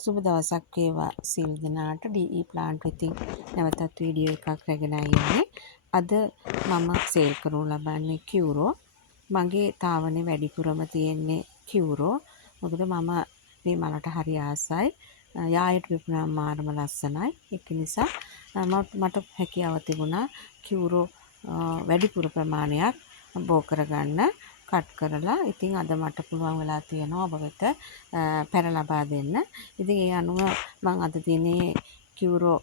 සුබ දවසක් වේවා සියලු දෙනාට. DE plant ඉතින් නැවතත් වීඩියෝ එකක් රැගෙන ආන්නේ. අද මම සේල් කරනු ලබන්නේ කියුරෝ. මගේ තාවනේ වැඩිපුරම තියෙන්නේ කියුරෝ. මොකද මම මේ මලට හරි ආසයි. යායට විකුණන මාරම ලස්සනයි. ඒක නිසා මට හැකියාව තිබුණා කියුරෝ වැඩිපුර ප්‍රමාණයක් බෝ කරගන්න. කට් කරලා ඉතින් අද මට පුළුවන් වෙලා තියෙනවා ඔබ වෙත පැන ලබා දෙන්න. ඉතින් ඒ අනුව මම අද දිනේ කියුරෝ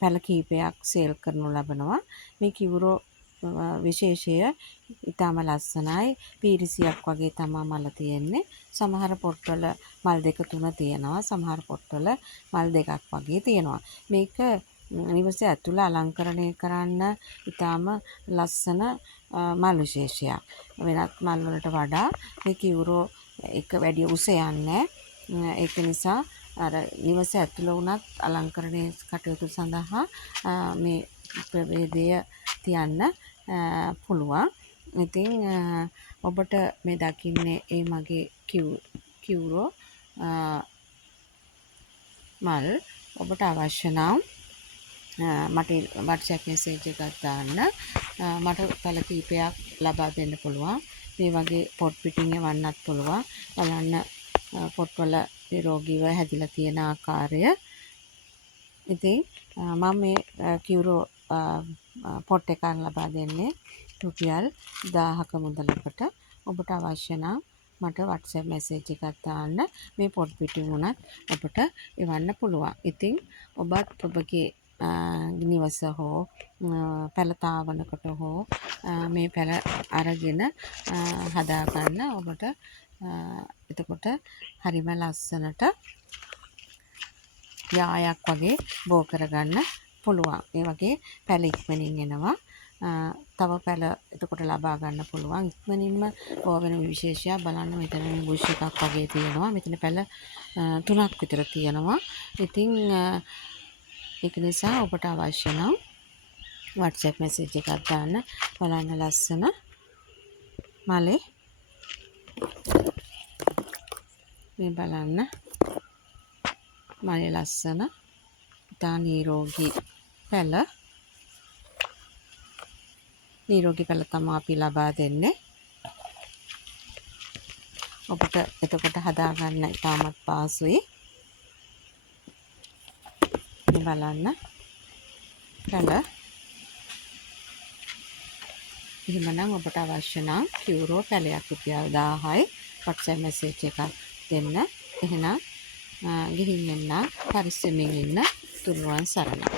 පැල කීපයක් සේල් කරනු ලබනවා. මේ කියුරෝ විශේෂය ඉතාම ලස්සනයි. පීරිසියක් වගේ තමයි මල තියෙන්නේ. සමහර පොට්වල මල් දෙක තුන තියෙනවා. සමහර පොට්වල මල් දෙකක් වගේ තියෙනවා. මේක නිවසේ ඇතුළ අලංකරණය කරන්න ඉතාම ලස්සන මල් විශේෂයක්. වෙනත් මල් වලට වඩා මේ කියුරෝ එක වැඩි උස යන්නේ. ඒක නිසා අර නිවස ඇතුළ වුණත් අලංකරණය කටයුතු සඳහා මේ ප්‍රභේදය තියන්න පුළුවන්. ඉතින් ඔබට මේ දකින්නේ ඒ මගේ කියුරෝ මල්. ඔබට අවශ්‍ය නම් මට WhatsApp message එකක් දාන්න. මට පැල කීපයක් ලබා දෙන්න පුළුවන්. මේ වගේ පොට් පිටින් එවන්නත් පුළුවන්. බලන්න පොට්වල නිරෝගීව හැදිලා තියෙන ආකාරය. ඉතින් මම මේ කියුරෝ පොට් එකක් ලබා දෙන්නේ රුපියල් 1000ක මුදලකට. ඔබට අවශ්‍ය නම් මට WhatsApp message එකක් දාන්න. මේ පොට් පිටින් උනත් ඔබට එවන්න පුළුවන්. ඉතින් ඔබත් ඔබගේ නිවස හෝ පැල තාවනකට හෝ මේ පැල අරගෙන හදාගන්න. ඔබට එතකොට හරිම ලස්සනට යායක් වගේ බෝ කරගන්න පුළුවන්. මේ වගේ පැල ඉක්මනින් එනවා. තව පැල එතකොට ලබා ගන්න පුළුවන්. ඉක්මනින්ම බෝ වෙන විශේෂයක් බලන්න. මෙතන මේ බුෂ් එකක් වගේ තියෙනවා. මෙතන පැල 3ක් විතර තියෙනවා. ඉතින් ඒක නිසා ඔබට අවශ්‍ය නම් WhatsApp message එකක් දාන්න. බලන්න ලස්සන මලේ මේ බලන්න මලේ ලස්සන ඉතා නිරෝගී පැල. නිරෝගී පැල තමයි අපි ලබා දෙන්නේ. ඔබට එතකොට හදාගන්න ඉතාමත් පහසුයි. මේ බලන්න පැල. එහෙමනම් ඔබට අවශ්‍ය නම් කියුරෝ පැලයක් රුපියල් 1000යි. WhatsApp message එකක් දෙන්න. එහෙනම් ගිහින් එන්න. පරිස්සමෙන් ඉන්න. තුනුරුවන් සරණයි.